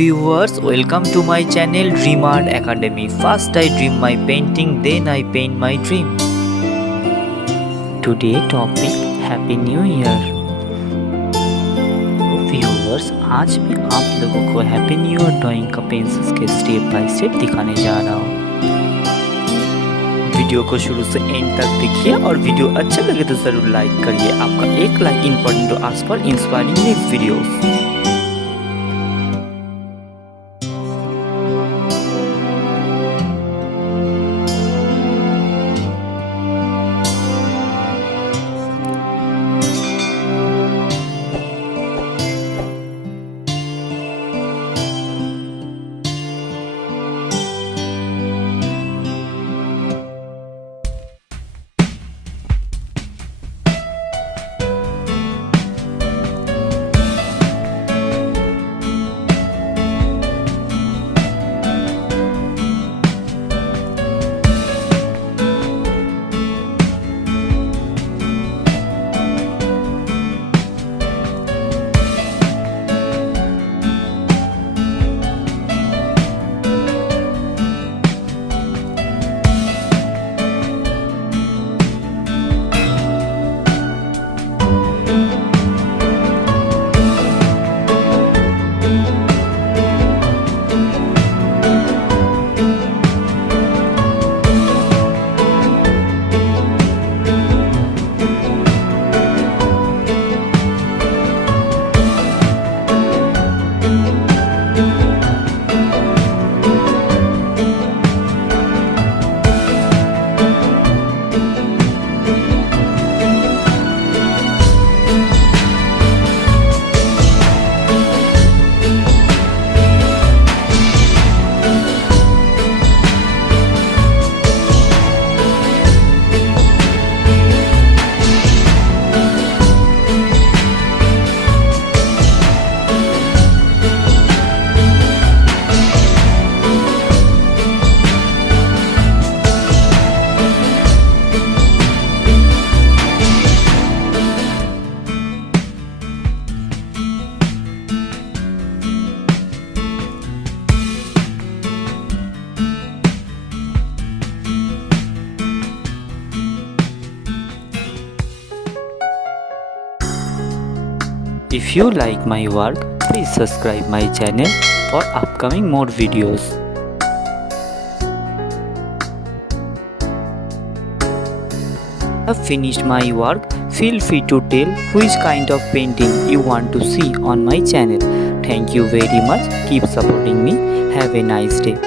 viewers, welcome to my channel Dream Art Academy. First I dream my painting, then I paint my dream. Today topic Happy New Year. Viewers, आज मैं आप लोगों को happy new year drawing का pencils के step by step दिखाने जा रहा हूँ। वीडियो को शुरू से एंड तक देखिए और वीडियो अच्छा लगे तो जरूर लाइक करिए। आपका एक like important to ask for inspiring next videos. If you like my work, please subscribe my channel for upcoming more videos. Have finished my work, feel free to tell which kind of painting you want to see on my channel. Thank you very much. Keep supporting me. Have a nice day.